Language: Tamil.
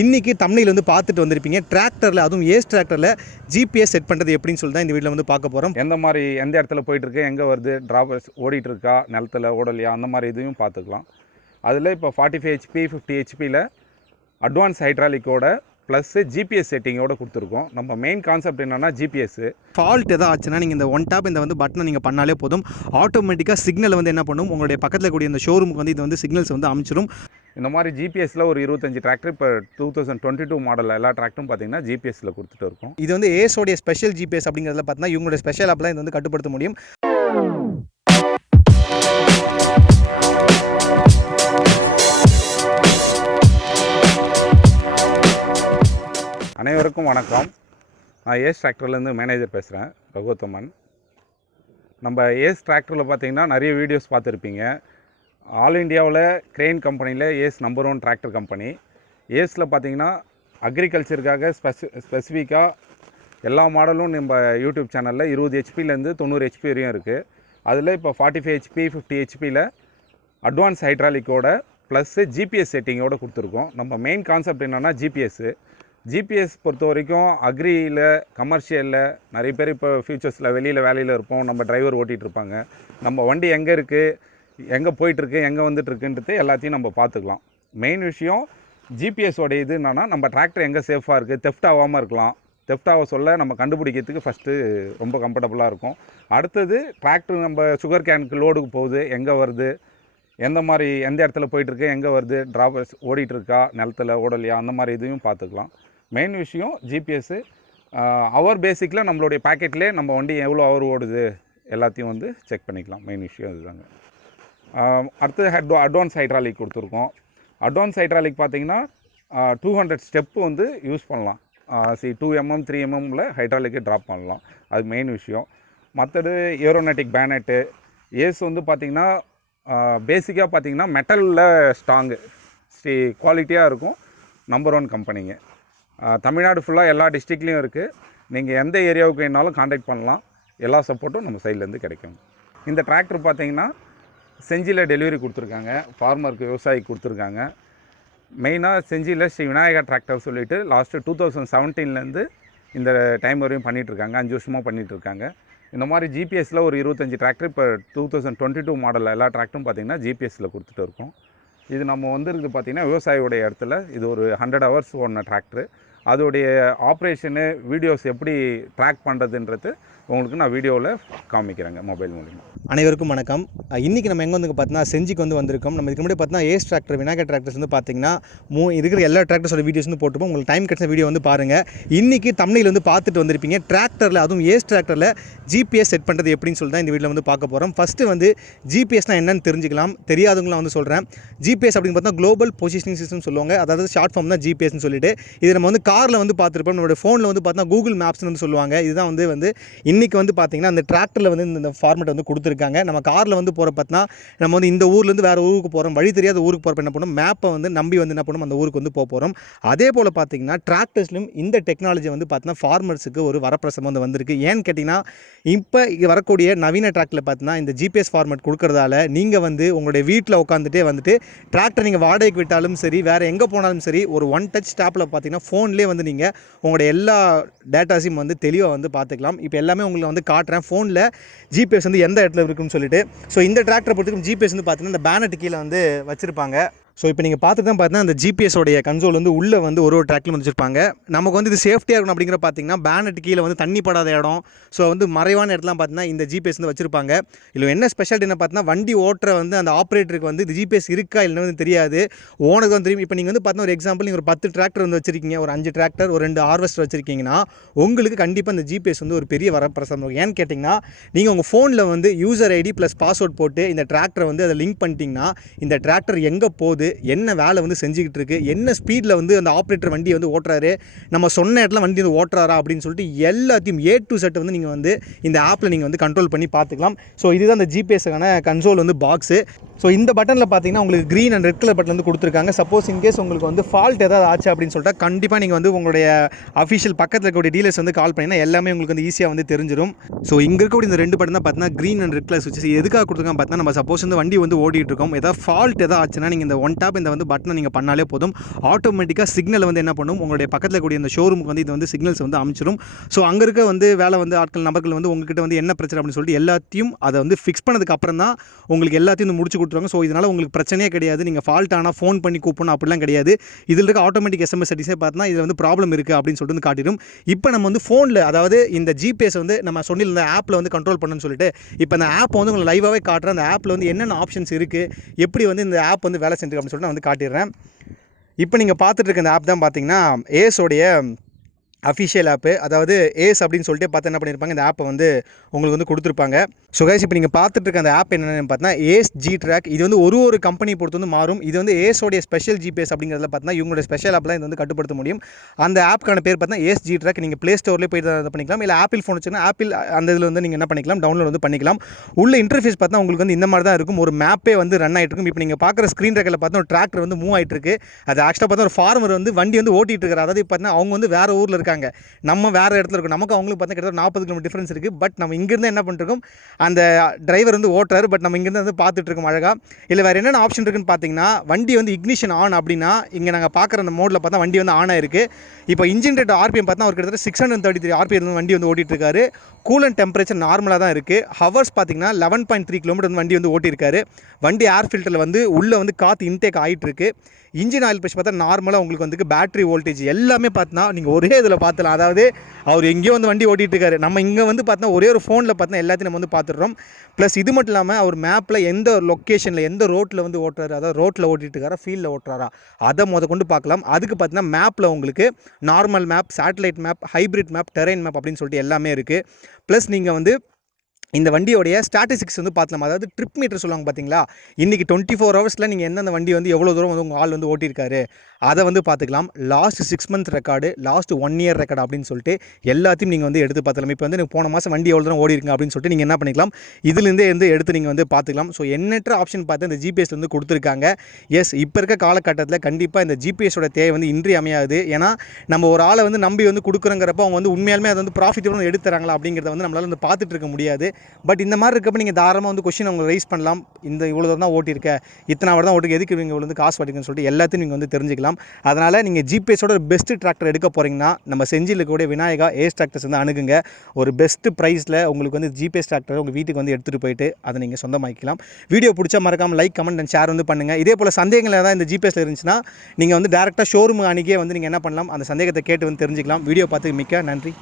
இன்றைக்கி தமிழில் வந்து பார்த்துட்டு வந்திருப்பீங்க. டிராக்டரில், அதுவும் ஏஸ் டிராக்டரில் ஜிபிஎஸ் செட் பண்ணுறது எப்படின்னு சொல்லி தான் இந்த வீடியோவில் வந்து பார்க்க போகிறோம். எந்த இடத்துல போயிட்டுருக்கு, எங்கே வருது, டிராபர்ஸ் ஓடிட்டுருக்கா, நிலத்தில் ஓடலையா, அந்த மாதிரி இதையும் பார்த்துக்கலாம். அதில் இப்போ 45 HP 50 HPயில் அட்வான்ஸ் ஹைட்ராலிக்கோட ப்ளஸ் ஜிபிஎஸ் செட்டிங்கோடு கொடுத்துருக்கோம். நம்ம மெயின் கான்செப்ட் என்னென்னா ஜிபிஎஸ்ஸு ஃபால்ட் எதாவது ஆச்சுன்னா நீங்கள் இந்த ஒன் டேப் இந்த வந்து பட்டனை நீங்கள் பண்ணாலே போதும், ஆட்டோமேட்டிக்காக சிக்னல் வந்து என்ன பண்ணும், உங்களுடைய பக்கத்தில் கூடிய இந்த ஷோரூமுக்கு வந்து இது வந்து சிக்னல்ஸ் வந்து அமைச்சிடும். இந்த மாதிரி ஜிபிஎஸ்சில் ஒரு 25 டிராக்டர் இப்போ 2022 மாடலில் எல்லா டிராக்டரும் பார்த்தீங்கன்னா ஜிபிஎஸ்சில் கொடுத்துட்டு இருக்கோம். இது வந்து ஏஸோடைய ஸ்பெஷல் ஜிபிஎஸ் அப்படிங்கிறதுல பார்த்தீங்கன்னா இவங்களுடைய ஸ்பெஷல் ஆப் தான் இது வந்து கட்டுப்படுத்த முடியும். அனைவருக்கும் வணக்கம். நான் ஏஸ் டிராக்டர்லேருந்து மேனேஜர் பேசுகிறேன், ரகோத்தமன். நம்ம ஏஸ் டிராக்டரில் பார்த்தீங்கன்னா நிறைய வீடியோஸ் பார்த்துருப்பீங்க. ஆல் இண்டியாவில் கிரெயின் கம்பெனியில் ஏஸ் நம்பர் 1 டிராக்டர் கம்பெனி. ஏஸில் பார்த்தீங்கன்னா அக்ரிகல்ச்சருக்காக ஸ்பெசிஃபிக்காக எல்லா மாடலும் நம்ம யூடியூப் சேனலில் 20 HPலேருந்து 90 HP வரையும் இருக்குது. அதில் இப்போ 45 HP 50 HPயில் அட்வான்ஸ் ஹைட்ராலிக்கோட ப்ளஸ் ஜிபிஎஸ் செட்டிங்கோடு கொடுத்துருக்கோம். நம்ம மெயின் கான்செப்ட் என்னென்னா ஜிபிஎஸ் பொறுத்த வரைக்கும் அக்ரியில், கமர்ஷியலில் நிறைய பேர் இப்போ ஃபியூச்சர்ஸில் வெளியில் வேலையில் இருப்போம், நம்ம டிரைவர் ஓட்டிகிட்டு இருப்பாங்க. நம்ம வண்டி எங்கே இருக்குது, எங்கே போயிட்டுருக்கு, எங்கே வந்துட்டுருக்குன்றது எல்லாத்தையும் நம்ம பார்த்துக்கலாம். மெயின் விஷயம் ஜிபிஎஸோட இது என்னென்னா, நம்ம டிராக்டர் எங்கே சேஃபாக இருக்குது, தெஃப்ட் ஆகாமல் இருக்கலாம். தெஃப்ட் ஆக சொல்ல நம்ம கண்டுபிடிக்கிறதுக்கு ஃபஸ்ட்டு ரொம்ப கம்ஃபர்டபுளாக இருக்கும். அடுத்தது டிராக்டர் நம்ம சுகர் கேனுக்கு லோடுக்கு போகுது, எங்கே வருது, எந்த இடத்துல போயிட்டுருக்கு, எங்கே வருது, டிராபர்ஸ் ஓடிட்டுருக்கா, நிலத்தில் ஓடலையா, அந்த மாதிரி இதையும் பார்த்துக்கலாம். மெயின் விஷயம் ஜிபிஎஸ்ஸு அவர் பேசிக்கில் நம்மளுடைய பேக்கெட்லேயே நம்ம வண்டி எவ்வளோ அவர் ஓடுது எல்லாத்தையும் வந்து செக் பண்ணிக்கலாம். மெயின் விஷயம் இதுதாங்க. அடுத்து அட்வான்ஸ் ஹைட்ராலிக் கொடுத்துருக்கோம். அட்வான்ஸ் ஹைட்ராலிக் பார்த்திங்கன்னா 200 ஸ்டெப்பு வந்து யூஸ் பண்ணலாம். 2 mm 3 mmல ஹைட்ராலிக்கு ட்ராப் பண்ணலாம். அது மெயின் விஷயம். மற்றது ஏரோனேட்டிக் பேனட்டு ஏஸ் வந்து பார்த்திங்கன்னா பேசிக்காக பார்த்திங்கன்னா மெட்டலில் ஸ்ட்ராங்கு குவாலிட்டியாக இருக்கும். நம்பர் 1 கம்பெனிங்க. தமிழ்நாடு ஃபுல்லாக எல்லா டிஸ்ட்ரிக்ட்லேயும் இருக்குது. நீங்கள் எந்த ஏரியாவுக்கு வேணாலும் காண்டாக்ட் பண்ணலாம். எல்லா சப்போர்ட்டும் நம்ம சைட்லேருந்து கிடைக்கும். இந்த டிராக்டர் பார்த்திங்கன்னா செஞ்சியில் டெலிவரி கொடுத்துருக்காங்க, ஃபார்மருக்கு விவசாயிக்கு கொடுத்துருக்காங்க. மெயினாக செஞ்சியில் ஸ்ரீ விநாயகா டிராக்டர் சொல்லிவிட்டு லாஸ்ட்டு 2017லேருந்து இந்த டைம் வரையும் பண்ணிகிட்ருக்காங்க. 5 வருஷமாக பண்ணிகிட்ருக்காங்க. இந்த மாதிரி ஜிபிஎஸ்சில் ஒரு 25 டிராக்டர் இப்போ 2022 மாடலில் எல்லா டிராக்டரும் பார்த்திங்கன்னா ஜிபிஎஸ்சில் கொடுத்துட்டு இருக்கோம். இது நம்ம வந்துருக்கு பார்த்திங்கன்னா விவசாயியோடைய இடத்துல இது ஒரு 100 hours ஓடின டிராக்டரு. அதோடைய ஆப்ரேஷனு வீடியோஸ் எப்படி ட்ராக் பண்ணுறதுன்றது உங்களுக்கு நான் வீடியோவில் காமிக்கிறேங்க மொபைல் மூலிமா. அனைவருக்கும் வணக்கம். இன்றைக்கி நம்ம எங்கே வந்து பார்த்தீங்கன்னா செஞ்சிக்கு வந்து வந்திருக்கோம். நம்ம இதுக்கு முன்னாடி பார்த்தீங்கன்னா ஏஸ் டிராக்டர், விநாயகா டிராக்டர்ஸ் வந்து பார்த்திங்கன்னா இருக்கிற எல்லா டிராக்டர்ஸோட வீடியோஸ் வந்து போட்டுப்போம். உங்களுக்கு டைம் கிடைச்ச வீடியோ வந்து பாருங்கள். இன்றைக்கி தமிழில் வந்து பார்த்துட்டு வந்திருப்பீங்க. டிராக்டரில், அதுவும் ஏஸ் டிராக்டரில் ஜிபிஎஸ் செட் பண்ணுறது எப்படின்னு சொல்லி தான் இந்த வீடியோவில் வந்து பார்க்க போகிறோம். ஃபஸ்ட்டு வந்து ஜிபிஎஸ்னால் என்னென்னு தெரிஞ்சுக்கலாம். தெரியாதவங்களாம் வந்து சொல்கிறேன். ஜிபிஎஸ் அப்படின்னு பார்த்தா குளோபல் பொசிஷனிங் சிஸ்டம் சொல்லுவாங்க. அதாவது ஷார்ட் ஃபார்ம் தான் ஜிபிஎஸ்ன்னு சொல்லிட்டு. இது நம்ம வந்து காரில் வந்து பார்த்துருப்போம். நம்மளோட ஃபோனில் வந்து பார்த்தா கூகுள் மேப்ஸ்னு வந்து சொல்லுவாங்க. இதுதான் வந்து இன்றைக்கி வந்து பார்த்திங்கன்னா அந்த டிராக்டரில் வந்து இந்த ஃபார்மேட் வந்து கொடுத்துருக்காங்க. நம்ம காரில் வந்து போகிற பார்த்தா நம்ம வந்து இந்த ஊர்லேருந்து வேறு ஊருக்கு போகிறோம், வழி தெரியாத ஊருக்கு போகிறப்ப என்ன பண்ணணும், மேப்பை வந்து நம்பி வந்து என்ன பண்ணணும், அந்த ஊருக்கு வந்து போகிறோம். அதே போல் பார்த்திங்கன்னா டிராக்டர்ஸ்லையும் இந்த டெக்னாலஜி வந்து பார்த்தீங்கன்னா ஃபார்மர்ஸுக்கு ஒரு வரப்பிரசம் வந்து வந்திருக்கு. ஏன்னு கேட்டிங்கன்னா இப்போ வரக்கூடிய நவீன டிராக்டரில் பார்த்தீங்கன்னா இந்த ஜிபிஎஸ் ஃபார்மேட் கொடுக்குறதால நீங்கள் வந்து உங்களுடைய வீட்டில் உட்காந்துட்டே வந்துட்டு டிராக்டர் நீங்கள் வாடகைக்கு விட்டாலும் சரி, வேறு எங்கே போனாலும் சரி, ஒரு ஒன் டச் ஸ்டாப்பில் பார்த்தீங்கன்னா ஃபோன்லேயே வந்து நீங்கள் உங்களுடைய எல்லா டேட்டாஸையும் வந்து தெளிவாக வந்து பார்த்துக்கலாம். இப்போ எல்லாமே உங்களுக்கு வந்து காட்டுறேன். ஃபோனில் ஜிபிஎஸ் வந்து எந்த இடத்துல இருக்குன்னு சொல்லிட்டு. ஸோ இந்த டிராக்டரை பொறுத்துக்கும் ஜிபிஎஸ் வந்து பார்த்தீங்கன்னா இந்த பேனட் கீழே வந்து வச்சுருப்பாங்க. ஸோ இப்போ நீங்கள் பார்த்து தான் பார்த்தீங்கன்னா அந்த ஜிபிஎஸோடைய கன்சோல் வந்து உள்ளே வந்து ஒரு ட்ராக்லையும் வச்சுருப்பாங்க. நமக்கு வந்து இது சேஃப்டியாக இருக்கணும் அப்படிங்கிற பார்த்தீங்கன்னா பேனட் கீழே வந்து தண்ணி படாத இடம், ஸோ வந்து மறைவான இடத்துலாம் பார்த்தீங்கன்னா இந்த ஜிபிஎஸ் வந்து வச்சுருப்பாங்க. இல்லை என்ன ஸ்பெஷாலிட்டி என்ன பார்த்தீங்கன்னா வண்டி ஓட்டுற வந்து அந்த ஆப்ரேட்டருக்கு வந்து இது ஜிபிஎஸ் இருக்கா இல்லைன்னு வந்து தெரியாது, ஓனருக்கு வந்து தெரியும். இப்போ நீங்கள் வந்து பார்த்தீங்கன்னா ஒரு எக்ஸாம்பிள், நீங்கள் ஒரு 10 டிராக்டர் வந்து வச்சிருக்கீங்க, ஒரு 5 டிராக்டர், ஒரு 2 ஹார்வெஸ்டர் வச்சிருக்கீங்கன்னா உங்களுக்கு கண்டிப்பாக இந்த ஜிபிஎஸ் வந்து ஒரு பெரிய வரப்பிரசாதம் இருக்கும். ஏன்னு கேட்டிங்கன்னா நீங்கள் உங்கள் ஃபோனில் வந்து யூசர் ஐடி ப்ளஸ் பாஸ்வேர்ட் போட்டு இந்த டிராக்டரை வந்து அதை லிங்க் பண்ணிட்டீங்கன்னா இந்த டிராக்டர் எங்கே போகுது, என்ன வேலை வந்து செஞ்சுக்கிட்டு இருக்கு, என்ன ஸ்பீடில் வந்து அந்த ஆப்ரேட்டர் வண்டியை வந்து ஓட்டுறாரு, நம்ம சொன்ன இடத்துல வண்டி வந்து ஓட்டுறாரா அப்படின்னு சொல்லிட்டு எல்லாத்தையும் A to Z வந்து நீங்கள் வந்து இந்த ஆப்பில் நீங்கள் வந்து கண்ட்ரோல் பண்ணி பார்த்துக்கலாம். ஸோ இதுதான் அந்த ஜிபிஎஸ்ஸுக்கான கன்சோல் வந்து பாக்ஸு. ஸோ இந்த பட்டனில் பார்த்தீங்கன்னா உங்களுக்கு green and red colour button வந்து கொடுத்துருக்காங்க. சப்போஸ் இன்கேஸ் உங்களுக்கு வந்து ஃபால்ட் ஏதாவது ஆச்சு அப்படின்னு சொல்லிட்டு கண்டிப்பாக நீங்கள் வந்து உங்களுடைய அஃபிஷியல் பக்கத்தில் இருக்கக்கூடிய டீலர்ஸ் வந்து கால் பண்ணிங்கன்னா எல்லாமே உங்களுக்கு வந்து ஈஸியாக வந்து தெரிஞ்சிடும். ஸோ இங்கே இருக்கக்கூடிய இந்த 2 பட்டன் தான் பார்த்தீங்கன்னா க்ரீன் அண்ட் ரெட் கலர் சுவிட்சஸ். எதுக்காக கொடுத்துருக்காங்க பார்த்தீங்கன்னா நம்ம சப்போஸ் வந்து வண்டி வந்து ஓடிட்டு இருக்கோம், ஏதாவது ஃபால்ட் ஏதாவது ஆச்சுன்னா நீங்கள் இந்த ஒன் ஒன் டேப் இந்த வந்து பட்டனை நீங்கள் பண்ணாலே போதும், ஆட்டோமேட்டிக்காக சிக்னல் வந்து என்ன பண்ணும், உங்களுடைய பக்கத்தில் கூடிய இந்த ஷோரூமுக்கு வந்து இது வந்து சிக்னல்ஸ் வந்து அமைச்சிடும். ஸோ அங்கே இருக்க வந்து வேலை வந்து ஆட்கள் நபர்கள் வந்து உங்ககிட்ட வந்து என்ன பிரச்சனை அப்படின்னு சொல்லிட்டு எல்லாத்தையும் அதை வந்து ஃபிக்ஸ் பண்ணதுக்கு அப்புறம் தான் உங்களுக்கு எல்லாத்தையும் வந்து முடிச்சு கொடுத்துருவாங்க. ஸோ இதனால் உங்களுக்கு பிரச்சனையே கிடையாது. நீங்கள் ஃபால்ட் ஆனால் ஃபோன் பண்ணி கூப்பிடணும் அப்படிலாம் கிடையாது. இதில் இருக்க ஆட்டோமேட்டிக் எஸ்எம்எஸ் சர்வீஸே பார்த்தா இதில் வந்து ப்ராப்ளம் இருக்குது அப்படின்னு சொல்லிட்டு வந்து காட்டிடும். இப்போ நம்ம வந்து ஃபோனில், அதாவது இந்த ஜிபிஎஸ் வந்து நம்ம சொன்னில் இந்த ஆப்பில் வந்து கண்ட்ரோல் பண்ணணும்னு சொல்லிட்டு, இப்போ அந்த ஆப் வந்து உங்களுக்கு லைவாகவே காட்டுறேன். அந்த ஆப்பில் வந்து என்னென்ன ஆப்ஷன்ஸ் இருக்குது, எப்படி வந்து இந்த ஆப் வந்து வேலை செஞ்சுருக்கு அப்படின்னு சொல்லிட்டு நான் வந்து காட்டிடுறேன். இப்போ நீங்கள் பார்த்துட்டு இருக்க இந்த ஆப் தான் பார்த்தீங்கன்னா ஏஸோடைய அஃபிஷியல் ஆப்பு. அதாவது ஏஸ் அப்படின்னு சொல்லிட்டு பார்த்து என்ன பண்ணியிருப்பாங்க, இந்த ஆப்பை வந்து உங்களுக்கு வந்து கொடுத்துருப்பாங்க. ஸோ கைஸ், இப்போ நீங்கள் பார்த்துட்டு இருக்க அந்த ஆப் என்னென்னு பார்த்தீங்கன்னா ஏஸ் ஜி ட்ராக். இது வந்து ஒரு கம்பெனி பொறுத்து வந்து மாறும். இது வந்து ஏஸோடைய ஸ்பெஷல் ஜிபிஎஸ் அப்படிங்கிறதுல பார்த்தீங்கன்னா இவங்களோட ஸ்பெஷல் ஆப்லாம் இது வந்து கட்டுப்படுத்த முடியும். அந்த ஆப்க்கான பேர் பார்த்தீங்கன்னா ஏஸ் ஜி ட்ராக். நீங்கள் ப்ளே ஸ்டோர்லேயே போய் இதை பண்ணிக்கலாம், இல்லை ஆப்பிள் ஃபோன் வச்சுன்னா ஆப்பிள் அந்த இதில் வந்து நீங்கள் என்ன பண்ணிக்கலாம், டவுன்லோட் வந்து பண்ணிக்கலாம். உள்ள இன்டர்ஃபேஸ் பார்த்தா உங்களுக்கு வந்து இந்த மாதிரி தான் இருக்கும். ஒரு மேப்பே வந்து ரன் ஆகிட்டு இருக்கும். இப்போ நீங்கள் பார்க்குற ஸ்க்ரீன் ரெக்கில் பார்த்தா ஒரு டிராக்டர் வந்து மூவ் ஆகிட்டு இருக்கு. அது ஆக்சுவலாக பார்த்தா ஒரு ஃபார்மர் வந்து வண்டி வந்து ஓட்டிகிட்டு இருக்காரு. அதாவது பார்த்தீங்கன்னா அவங்க வந்து வேறு ஊரில் இருக்காங்க, நம்ம வேறு இடத்துல இருக்கும். நமக்கு அவங்களுக்கு பார்த்தா கிட்டத்தட்ட 40 கிலோமீட்டர் டிஃப்ரென்ஸ் இருக்குது. பட் நம்ம இங்கேருந்து என்ன பண்ணிருக்கோம், அந்த டிரைவர் வந்து ஓட்டுறாரு, பட் நம்ம இங்கேருந்து வந்து பார்த்துட்டு இருக்கோம் அழகாக. இல்லை வேறு என்னென்ன ஆப்ஷன் இருக்குன்னு பார்த்தீங்கன்னா, வண்டி வந்து இக்னிஷன் ஆன் அப்படின்னா இங்கே நாங்கள் பார்க்குற அந்த மோடில் பார்த்தா வண்டி வந்து ஆன் ஆயிருக்கு. இப்போ இன்ஜின் ரேட் ஆர்பிஎம் பார்த்தா அவர் கிட்டத்தட்ட 633 ஆர்பிஎம் வண்டி வந்து ஓட்டிட்டு இருக்காரு. கூலண்ட் டெம்பரேச்சர் நார்மலாக தான் இருக்குது. ஹவர்ஸ் பார்த்தீங்கன்னா 11.3 கிலோமீட்டர் வந்து வண்டி வந்து ஓட்டியிருக்காரு. வண்டி ஏர் ஃபில்டரில் வந்து உள்ளே வந்து காற்று இன்டேக் ஆகிட்டு இருக்கு. இன்ஜின் ஆயில் ப்ரெஷர் பார்த்தா நார்மலாக உங்களுக்கு வந்து பேட்டரி வோல்டேஜ் எல்லாமே பார்த்தீங்கன்னா நீங்கள் ஒரே இதில் பார்த்துலாம். அதாவது அவர் எங்கேயோ வந்து வண்டி ஓட்டிகிட்டு இருக்காரு, நம்ம இங்கே வந்து பார்த்தீங்கன்னா ஒரே ஒரு ஃபோனில் பார்த்தீங்கன்னா எல்லாத்தையும் நம்ம வந்து பார்த்துடுறோம். ப்ளஸ் இது மட்டும் இல்லாமல் அவர் மேப்பில் எந்த லொக்கேஷனில் எந்த ரோட்டில் வந்து ஓட்டுறாரு, அதாவது ரோட்டில் ஓட்டிகிட்டு இருக்காரா ஃபீல்டில் ஓட்டுறாரா அதை கொண்டு பார்க்கலாம். அதுக்கு பார்த்தீங்கன்னா மேப்பில் உங்களுக்கு normal map, satellite map, hybrid map, terrain map அப்படின்னு சொல்லிட்டு எல்லாமே இருக்குது. ப்ளஸ் நீங்கள் வந்து இந்த வண்டியோடைய ஸ்டாட்டிஸ்டிக்ஸ் வந்து பார்க்கலாம். அதாவது ட்ரிப் மீட்டர் சொல்லுவாங்க பார்த்தீங்களா, இன்றைக்கி 24 ஹவர்ஸில் நீங்கள் எந்தெந்த வண்டி வந்து எவ்வளோ தூரம் வந்து உங்கள் ஆள் வந்து ஓட்டியிருக்காரு அதை வந்து பார்த்துக்கலாம். Last 6 month record, last 1 year record அப்படின்னு சொல்லிட்டு எல்லாத்தையும் நீங்கள் வந்து எடுத்து பார்த்துக்கலாம். இப்போ வந்து போன மாதம் வண்டி எவ்வளோ தூரம் ஓடி இருக்குங்க அப்படின்னு சொல்லிட்டு நீங்கள் என்ன பண்ணிக்கலாம், இதுலேருந்தே எடுத்து நீங்கள் வந்து பார்த்துக்கலாம். ஸோ எண்ணற்ற ஆப்ஷன் பார்த்து இந்த ஜிபிஎஸ் வந்து கொடுத்துருக்காங்க. எஸ், இப்போ இருக்க காலகட்டத்தில் கண்டிப்பாக இந்த ஜிபிஎஸோட தேவை வந்து இன்றியமையாது. ஏன்னா நம்ம ஒரு ஆளை வந்து நம்பி வந்து கொடுக்குறங்கிறப்ப அவங்க வந்து உண்மையாலுமே அதை வந்து ப்ராஃபிட்டபுள் எடுத்துறாங்களா அப்படிங்கிறத வந்து நம்மளால் வந்து பார்த்துட்டு இருக்க முடியாது. பட் இந்த மாதிரி இருக்கப்போ நீங்கள் தாராளமாக வந்து கொஸ்டின் அவங்க ரைஸ் பண்ணலாம். இந்த இவ்வளோ தான் ஓட்டியிருக்க, இத்தனை அவர் தான் ஓட்டுக்கு, எதுக்கு இவங்க வந்து காசு வாட்டிங்கன்னு சொல்லிட்டு எல்லாத்தையும் நீங்கள் வந்து தெரிஞ்சிக்கலாம். அதனால் நீங்கள் ஜிபிஎஸோட ஒரு பெஸ்ட் டிராக்டர் எடுக்க போகிறீங்கன்னா நம்ம செஞ்சியில் இருக்கக்கூடிய விநாயகா ஏஸ் டிராக்டர்ஸ் வந்து அணுகுங்க. ஒரு பெஸ்ட் ப்ரைஸில் உங்களுக்கு வந்து ஜிபிஎஸ் டிராக்டர் உங்கள் வீட்டுக்கு வந்து எடுத்துகிட்டு போயிட்டு அதை நீங்கள் சொந்தமாக்கிக்கலாம். வீடியோ பிடிச்சா மறக்காமல் லைக், கமெண்ட் அண்ட் ஷேர் வந்து பண்ணுங்கள். இதே போல் சந்தேகங்கள் ஏதாவது இந்த ஜிபிஎஸ்ல இருந்துச்சுன்னா நீங்கள் வந்து டேரெக்டாக ஷோரூம் அணுகியே வந்து நீங்கள் என்ன பண்ணலாம், அந்த சந்தேகத்தை கேட்டு வந்து தெரிஞ்சிக்கலாம். வீடியோ பார்த்து மிக்க நன்றி.